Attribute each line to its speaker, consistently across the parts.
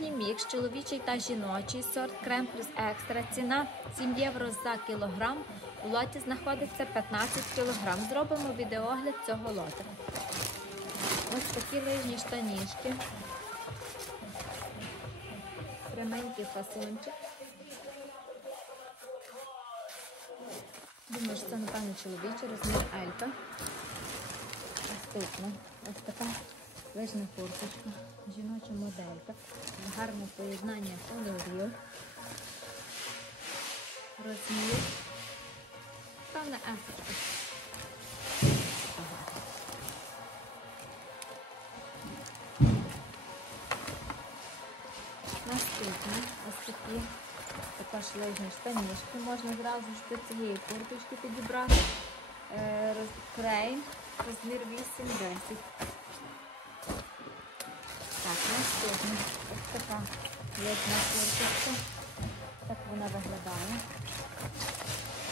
Speaker 1: Мікс, чоловічий та жіночий сорт крем плюс екстра. Ціна 7 євро за кілограм. У лоті знаходиться 15 кілограм. Зробимо відеогляд цього лота. Ось такі лижні штанішки. Пряменький фасончик. Думаю, що це, напевно, чоловічий розмір Елька. Наступна. Ось така лижна курточка. Жіноча моделька. Гарне поєднання кольорів. Розмір. Певна ефочка. Наступне ось такі також лижні штанішки. Можна зразу ж до цієї курточки підібрати. Е, Крейн, розмір 8-10. Так, наступне. Ось така лижна курточка. Так вона виглядає.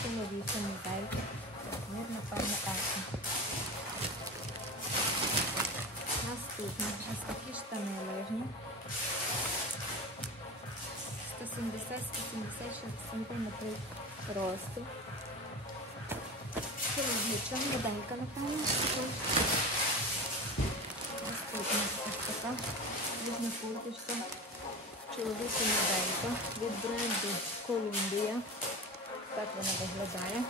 Speaker 1: Чоловіча моделька. Розмір, напевно, аса. Наступне. Ось такі штани лижні. 170-176 см росту. Чоловіча моделька, напевно. Наступна така лижна курточка. Чоловіча моделька від бренду Columbia. Так вона виглядає.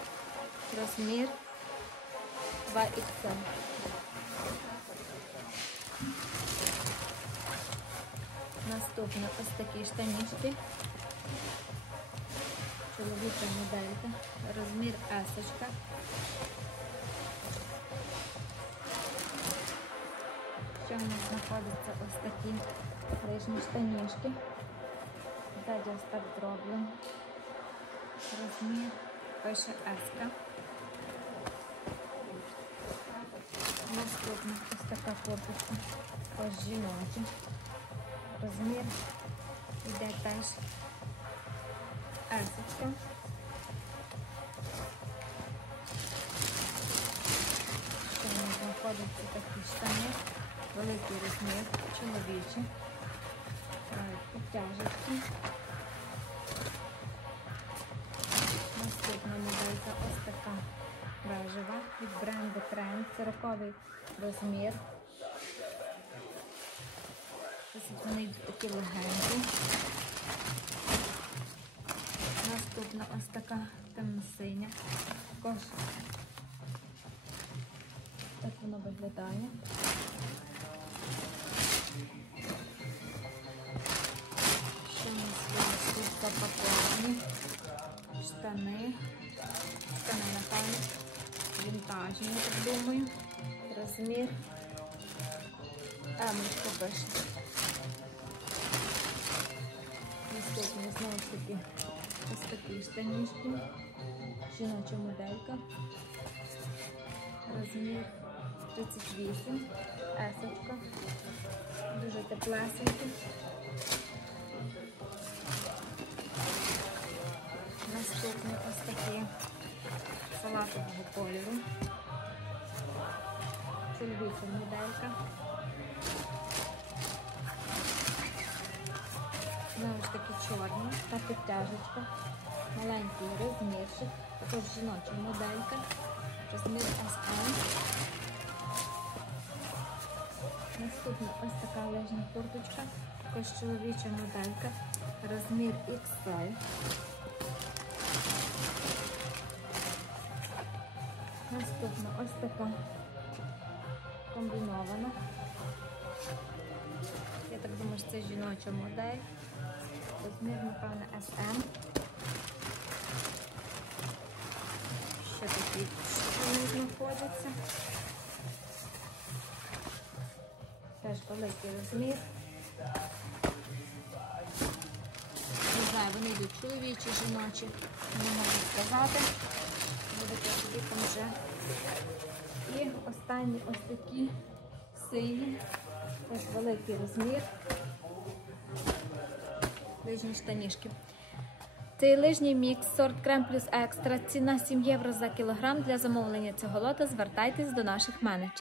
Speaker 1: Розмір 2XL. Наступна ось такі штанішки. Чоловіча моделька. Розмір есочка. Що в нас знаходяться ось такі лижні штанішки. Ззаді ось так зроблено. Розмір пише еска. Наступна ось така курточка. Ось жіноча. Розмір йде теж есочка. Ще в нас знаходяться такі штани. Великий розмір, чоловічі. Підтяжечки. Наступна моделька ось така бежева від бренду Тренд. 40 розмір. Досить вони такі легенькі. Наступна ось така темно-синя. Також так воно виглядає. Штани. Штани, напевно, вінтажні, я так думаю. Розмір Емочка пише. Наступні знову ж таки ось такі штанішки. Жіноча моделька. Розмір 38. Есочка. Дуже теплесенькі. Салатового кольору. Чоловіча моделька. Знову ж таки чорні та підтяжечка. Маленький розмірчик. Також жіноча моделька. Розмір SM. Наступна ось така лежна курточка. Також чоловіча моделька. Розмір XL. Наступна ось така комбінована. Я так думаю, що це жіноча модель. Розмір, напевно, SM. Ще такі штани знаходяться. Теж великий розмір. Не знаю, вони йдуть чоловічі, жіночі, не можу сказати. Будете останні ось такі сині. ось великий розмір. Лижні штанішки. Цей лижній мікс, сорт крем плюс екстра. Ціна 7 євро за кілограм. Для замовлення цього лота звертайтесь до наших менеджерів.